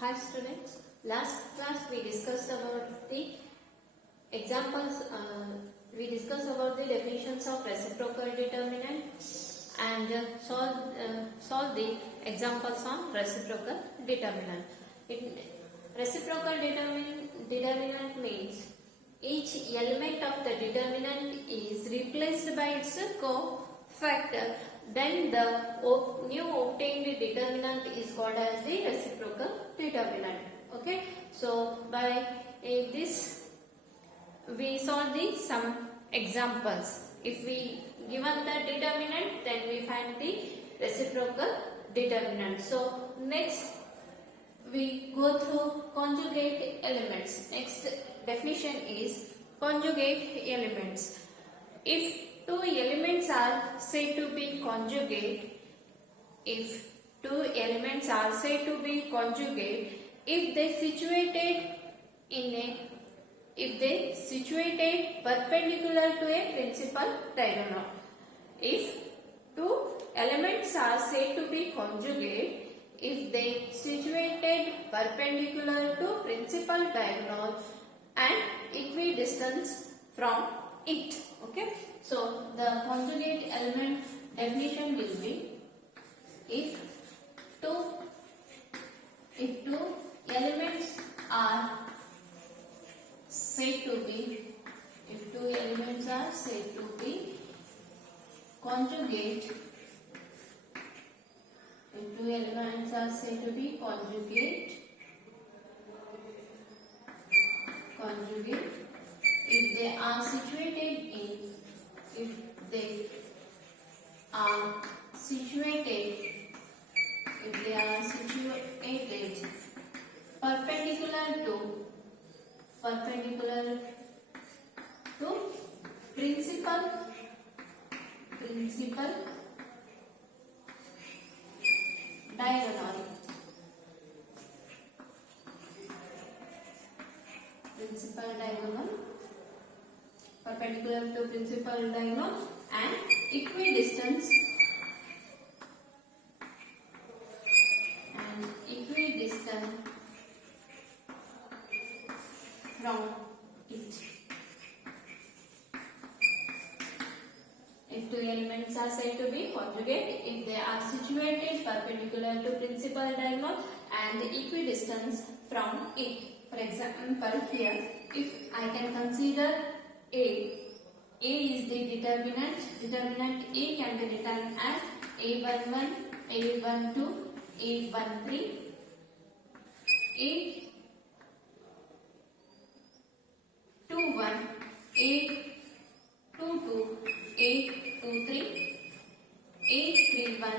Hi students, last class we discussed about the examples, we discussed about the definitions of reciprocal determinant and solve the examples on reciprocal determinant. Reciprocal determinant means each element of the determinant is replaced by its cofactor. Then the new obtained determinant is called as the reciprocal determinant. Okay, so by this we solve some examples. If we given the determinant, then we find the reciprocal determinant. So next we go through conjugate elements. Next definition is conjugate elements. If two elements are said to be conjugate, if they situated perpendicular to a principal diagonal. If two elements are said to be conjugate, if they situated perpendicular to principal diagonal and equidistant from it. Okay, so the conjugate element definition will be if two elements are said to be conjugate, if they are situated perpendicular to principal diagonal, perpendicular to principal diagonal and equidistant from it. If two elements are said to be conjugate, if they are situated perpendicular to principal diagonal and equidistant from it. For example, here, if I can consider A is the determinant. Determinant A can be written as A11, A12, A13, A21, A22, A23, A31,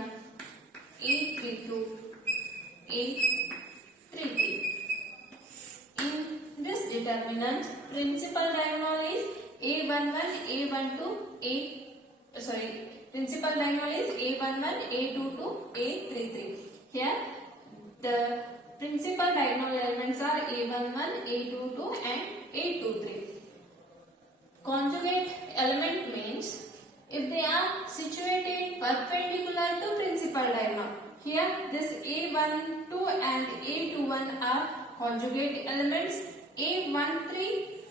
A32, A33. In this determinant, principal diagonal is A11, principal diagonal is A11, A22, A33. Here, the principal diagonal elements are A11, A22 and A23. Conjugate element means if they are situated perpendicular to principal diagonal. Here, this A12 and A21 are conjugate elements. A13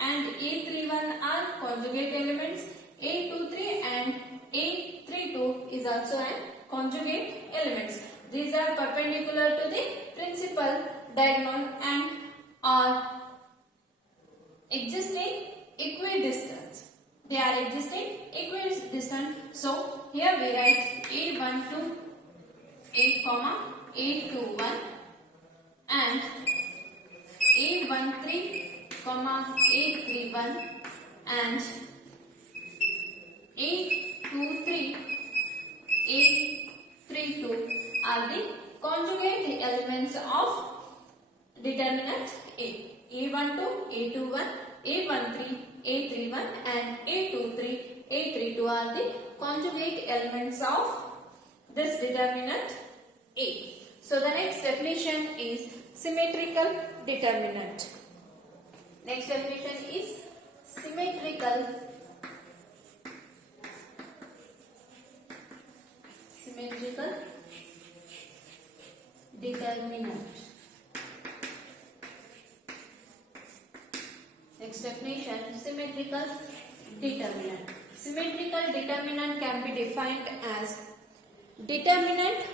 and A31 are conjugate elements. A23 and A32 is also a conjugate elements. These are perpendicular to the principal diagonal and are existing equidistant. They are existing equidistant. So here we write A12, A21 and A13, A31 and A23, A32 are the conjugate elements of determinant A. A12, A21, A13, A31 and A23, A32 are the conjugate elements of this determinant A. So the next definition is symmetrical determinant. Next definition is symmetrical determinant. symmetrical determinant. Symmetrical determinant can be defined as determinant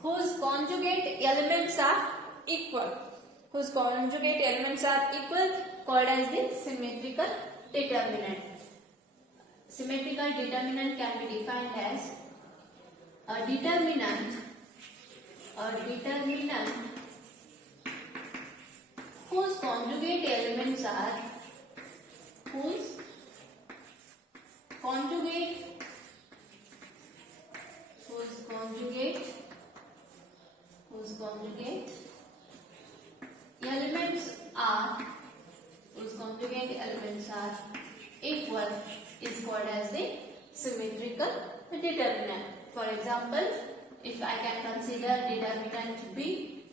whose conjugate elements are equal. Whose conjugate elements are equal called as the symmetrical determinant. Symmetrical determinant can be defined as a determinant whose conjugate elements are equal is called as the symmetrical determinant. For example, if I can consider determinant B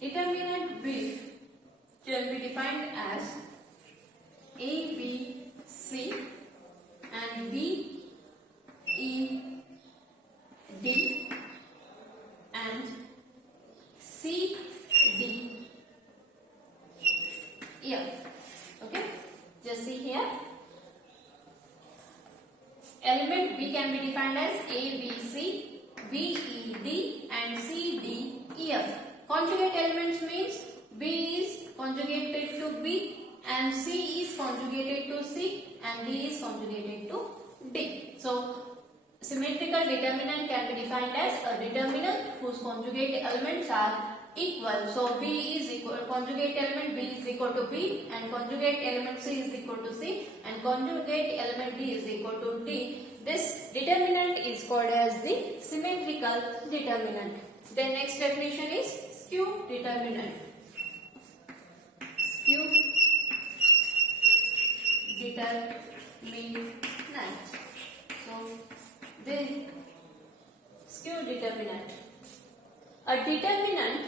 can be defined as A, B, C and B, E, D and C, D, F. Okay, just see here. Element B can be defined as A, B, C, B, E, D and C, D, E, F. Conjugate elements means B is conjugated to B and C is conjugated to C and D is conjugated to D. So, symmetrical determinant can be defined as a determinant whose conjugate elements are equal. So, B is equal, conjugate element B is equal to B and conjugate element C is equal to C and conjugate element D is equal to D. This determinant is called as the symmetrical determinant. The next definition is skew determinant. Skew determinant. So, the skew determinant. A determinant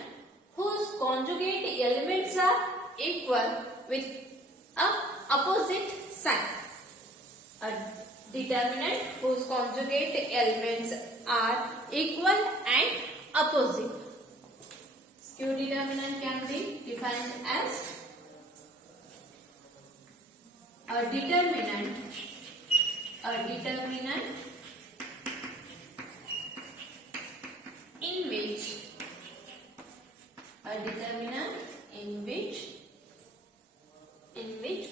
whose conjugate elements are equal with a opposite sign. A determinant whose conjugate elements are equal and opposite. Skew determinant can be defined as a determinant in which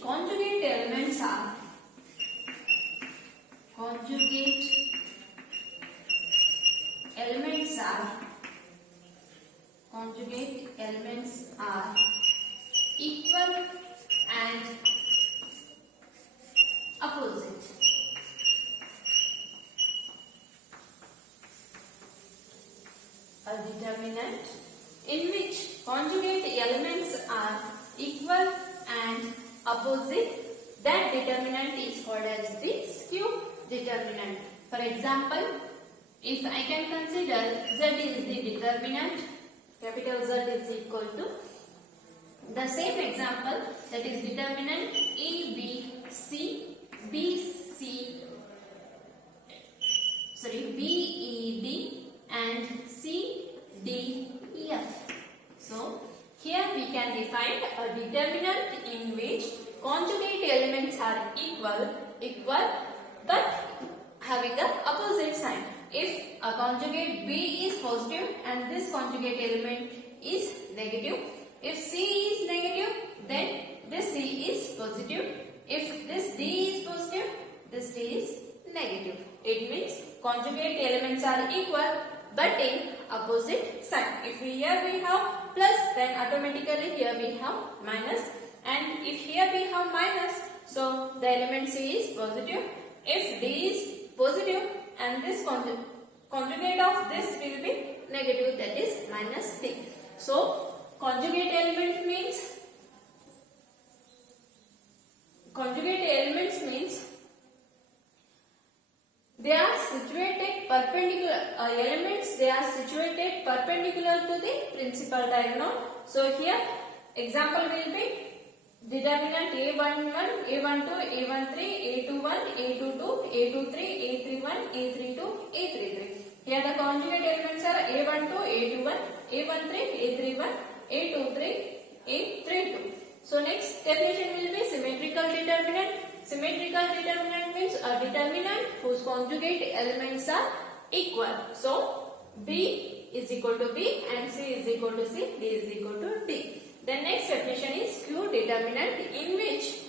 conjugate elements are equal and opposite. A determinant in which conjugate elements are equal and opposite, that determinant is called as the skew determinant. For example, if I can consider Z is the determinant, capital Z is equal to the same example, that is determinant A, B, C, B, E, D and C, D, E, F. So, here we can define a determinant in which conjugate elements are equal but having the opposite sign. If a conjugate B is positive and this conjugate element is negative, if C is negative, then this C is positive. If this D is positive, this D is negative. It means conjugate elements are equal but in opposite sign. If here we have plus, then automatically here we have minus, and if here we have minus, so the element C is positive. If D is positive and this conjugate of this will be negative, that is minus D. So, conjugate elements means they are situated perpendicular to the principal diagonal. So here example will be determinant A11, A12, A13, A21, A22, A23, A31, A32, A33. Here the conjugate elements are A12, A21, A13, A31, A23, A32. So next definition will be symmetrical determinant. Symmetrical determinant means a determinant whose conjugate elements are equal. So B is equal to B and C is equal to C, D is equal to D. The next definition is skew determinant, in which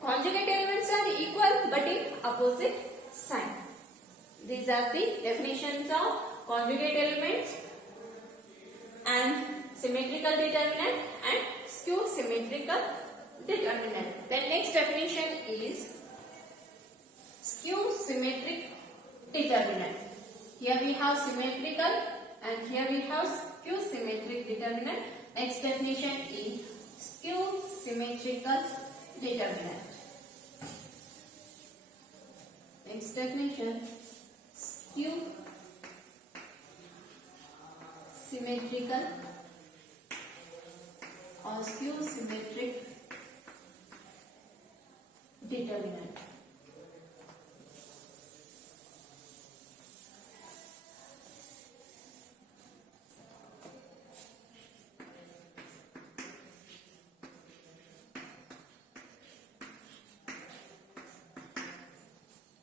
conjugate elements are equal but in opposite sign. These are the definitions of conjugate elements and symmetrical determinant and skew symmetrical determinant. The next definition is skew symmetric determinant. Here we have symmetrical and here we have skew symmetric determinant. Next definition is skew symmetrical determinant. Next definition, skew symmetrical or skew symmetric determinant.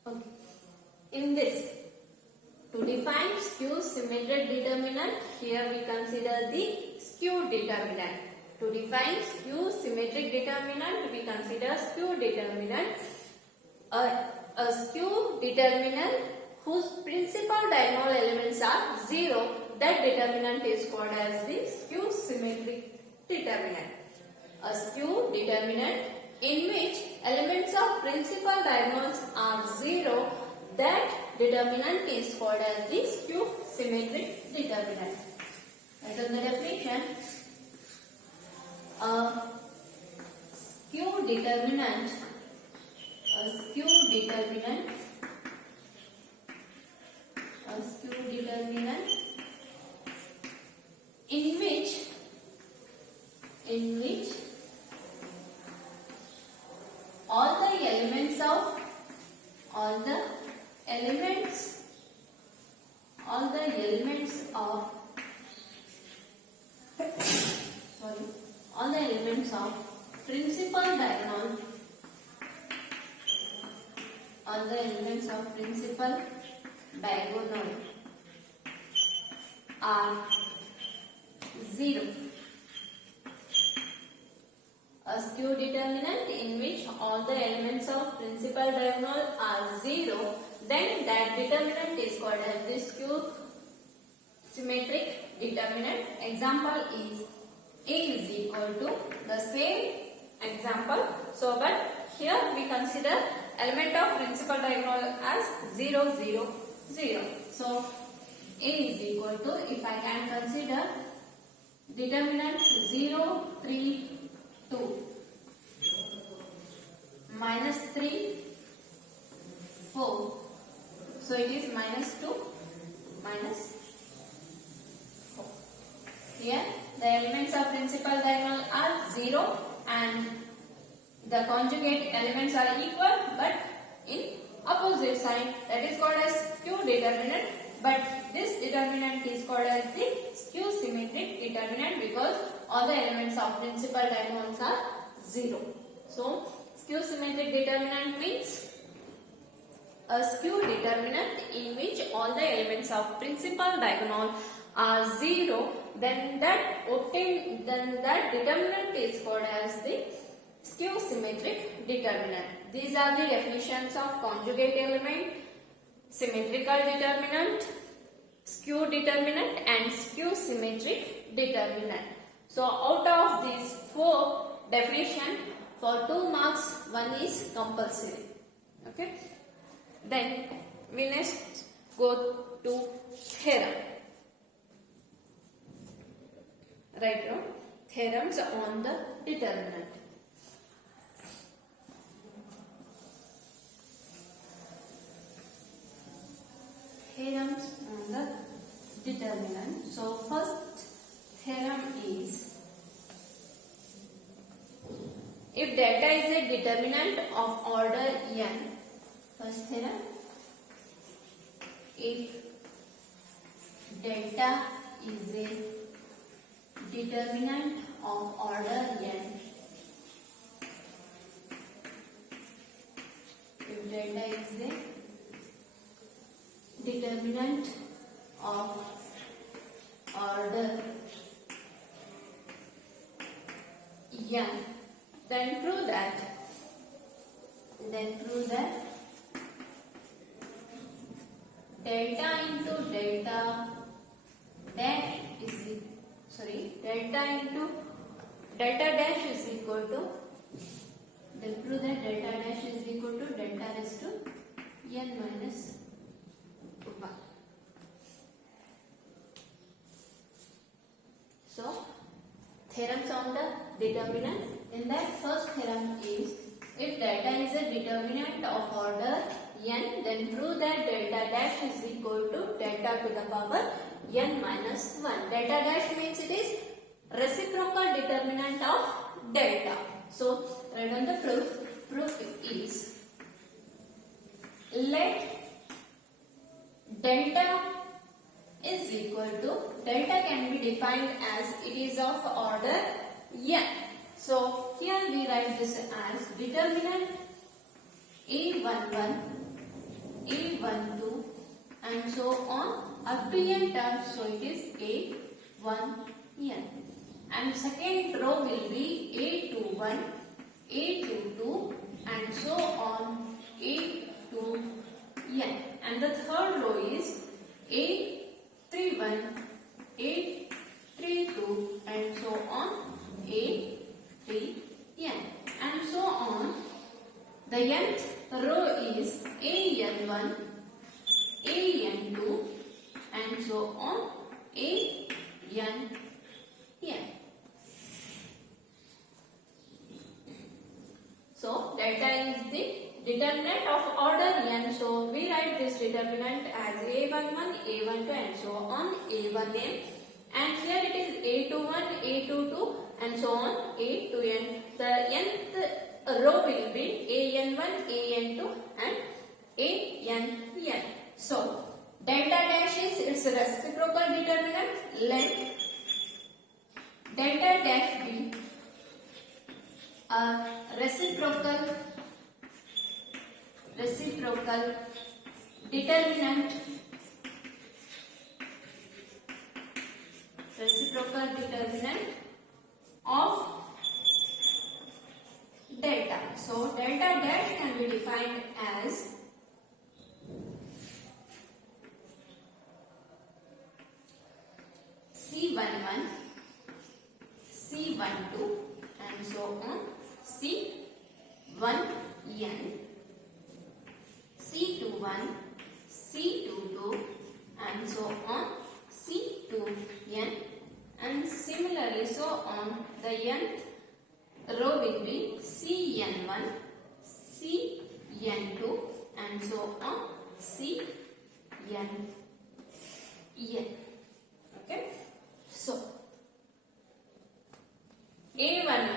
Okay. In this, to define skew symmetric determinant, here we consider the skew determinant. To define skew symmetric determinant, we consider skew determinant. A skew determinant whose principal diagonal elements are 0, that determinant is called as the skew symmetric determinant. A skew determinant in which elements of principal diagonals are 0, that determinant is called as the skew symmetric determinant. That is the definition. A skew determinant in which all the elements of principal diagonal are 0. A skew determinant in which all the elements of principal diagonal are 0, then that determinant is called as the skew symmetric determinant. Example is A is equal to the same example. So, but here we consider element of principal diagonal as 0, 0, 0. So, A is equal to, if I can consider determinant 0, 3, 2, minus 3, 4. So, it is minus 2, minus 4. Here, the elements of principal diagonal are 0 and the conjugate elements are equal but in opposite sign. That is called as skew determinant. But this determinant is called as the skew symmetric determinant because all the elements of principal diagonals are 0. So, skew symmetric determinant means a skew determinant in which all the elements of principal diagonal are 0, then that determinant is called as the skew symmetric determinant. These are the definitions of conjugate element, symmetrical determinant, skew determinant and skew symmetric determinant. So out of these 4 definition, for 2 marks, 1 is compulsory. Okay. Then we next go to theorem. Write down theorems on the determinant. Theorems on the determinant. So first theorem is, if delta is a determinant of order n, first theorem, if delta is a determinant of order n, order n, then prove that delta into delta dash is delta into delta dash is equal to, then prove that delta dash is equal to delta raised to n minus 1. So theorems on the determinant. In that, first theorem is, if delta is a determinant of order n, then prove that delta dash is equal to delta to the power n minus 1. Delta dash means it is reciprocal determinant of delta. So write on the proof. Proof is, let delta is equal to, delta can be defined as it is of order n. So here we write this as determinant a11, a12 and so on up to n terms, so it is a1n. And second row will be a21, a22 and so on a2n. And the third row is a31, a32 and so on a3n and so on. The nth row is an1, an2 and so on an. So delta is the determinant of order n. So we write this determinant as a11, a12 and so on a1n. And here it is a21, a22 and so on a2n. The nth row will be an1, an2 and an. So delta dash is its reciprocal determinant. Let delta dash be a reciprocal determinant of delta. So delta dash can be defined as C11, C12 and so on C1n, C21, C22 and so on C2n and similarly so on. The nth row will be Cn1, Cn2 and so on Cn. Okay. So A11,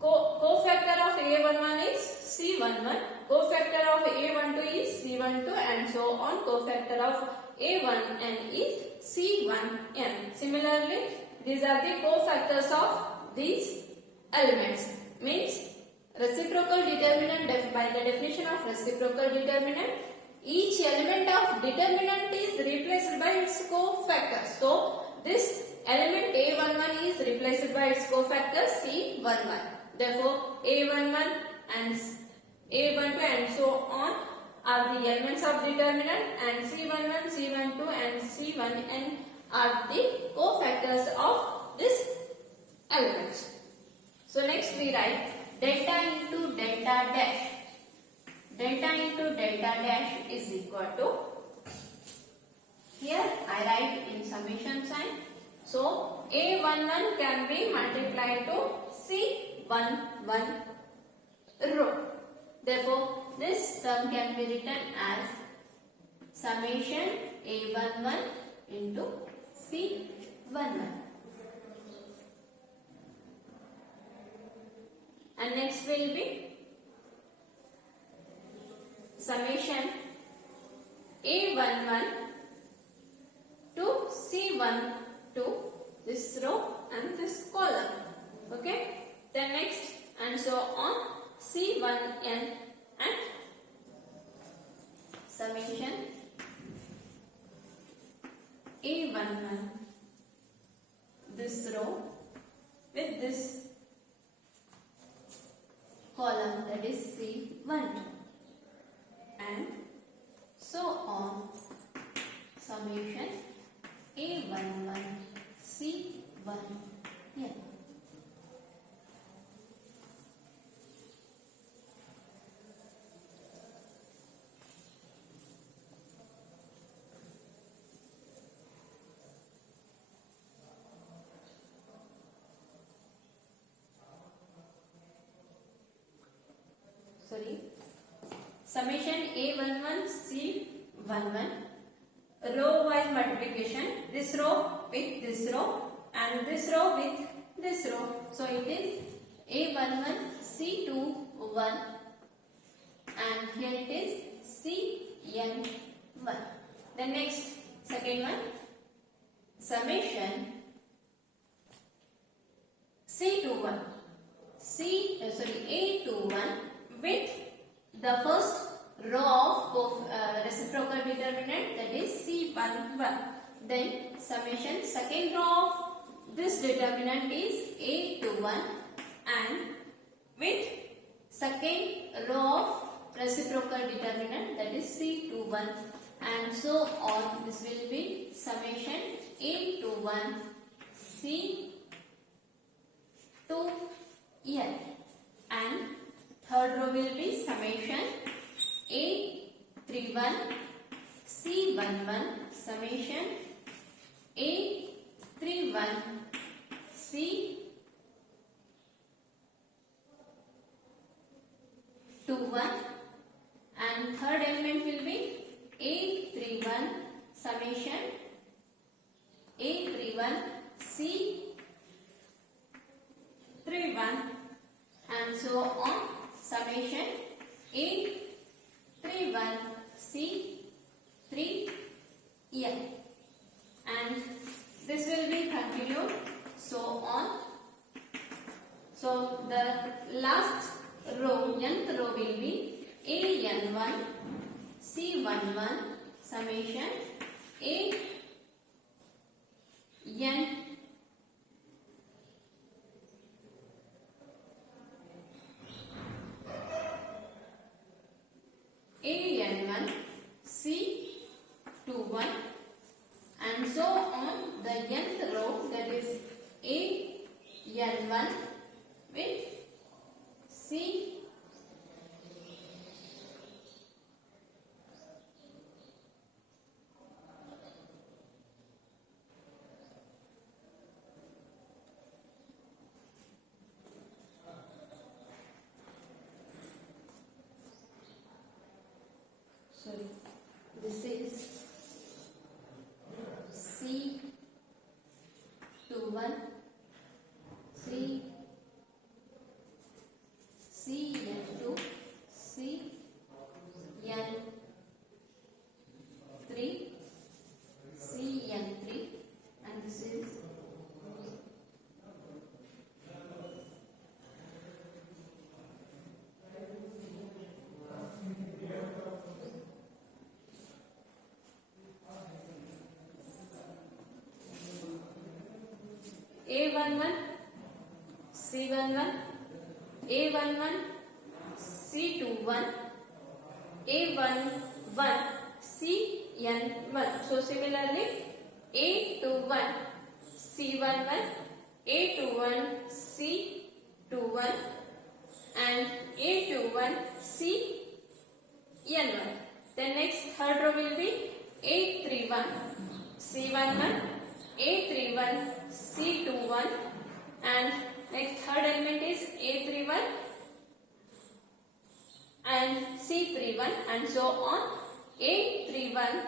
cofactor of A11 is C11, cofactor of A12 is C12 and so on, cofactor of A1n is C1n. Similarly, these are the cofactors of these elements. Means reciprocal determinant, by the definition of reciprocal determinant, each element of determinant is replaced by its cofactor. So this element A11 is replaced by its cofactor C11. Therefore, A11 and A12 and so on are the elements of determinant, and C11, C12 and C1n are the cofactors of this elements. So next we write delta into delta dash. Delta into delta dash is equal to, here I write in summation sign. So A11 can be multiplied to C11 row. Therefore, this term can be written as summation A11 into C11. And next will be summation A11 to C1 to this row and this column. Okay. Then next and so on C1n and summation A11 summation A11 C11 row wise multiplication, this row with this row and this row with this row. So it is A11 C21 and here it is CN1. Then next second one, summation A21 with the first row of reciprocal determinant, that is C11. Then summation second row of this determinant is A21 and with second row of reciprocal determinant, that is C21, and so on. This will be summation A21 C2N, and third row will be summation A31 C11 summation A31 C21, and third element will be A31 summation A31 C31, and so on, summation A31 C3N, and this will be continued so on. So the last row, nth row will be AN1 C11 summation AN1 C21, and so on the nth row, that is AN1 with C this is C21 CN2 CN3 CN3, and this is A11 C11 A11 C21 A11 CN1. So similarly A21 C11 A21 C21 and A21 CN1. Then next third row will be A31 C11 A31 C21, and next third element is A31 and C31, and so on A31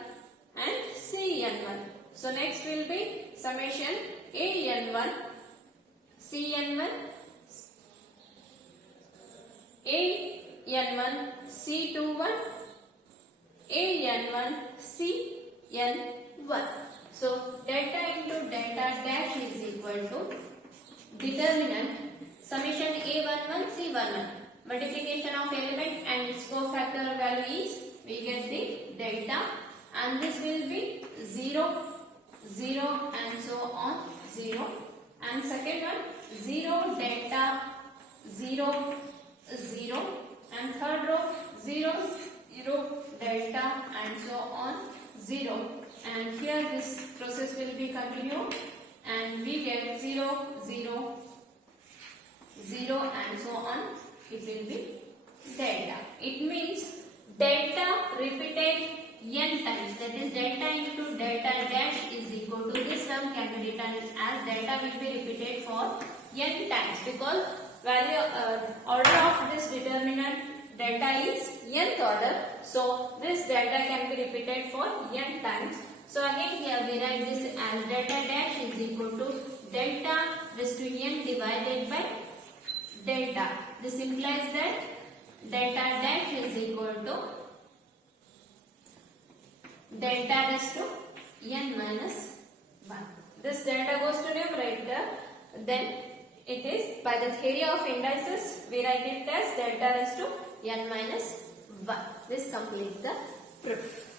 and CN1. So next will be summation AN1 CN1 AN1 C21 AN1 CN1. So delta into delta dash is equal to determinant summation A11 C11 multiplication of element and its cofactor value is, we get the delta, and this will be 0 0 and so on 0, and second one 0 delta 0 0, and third row 0 0 delta and so on 0, and here this process will be continued and we get 0 0 0 and so on. It will be delta. It means delta repeated n times, that is delta into delta dash is equal to, this term can be written as delta will be repeated for n times, because value order of this determinant delta is nth order. So this delta can be repeated for n times. So again here we write this as delta dash is equal to delta raised to n divided by delta. This implies that delta dash is equal to delta raised to n minus 1. This delta goes to numerator. Then it is by the theory of indices we write it as delta raised to n minus 1. This completes the proof.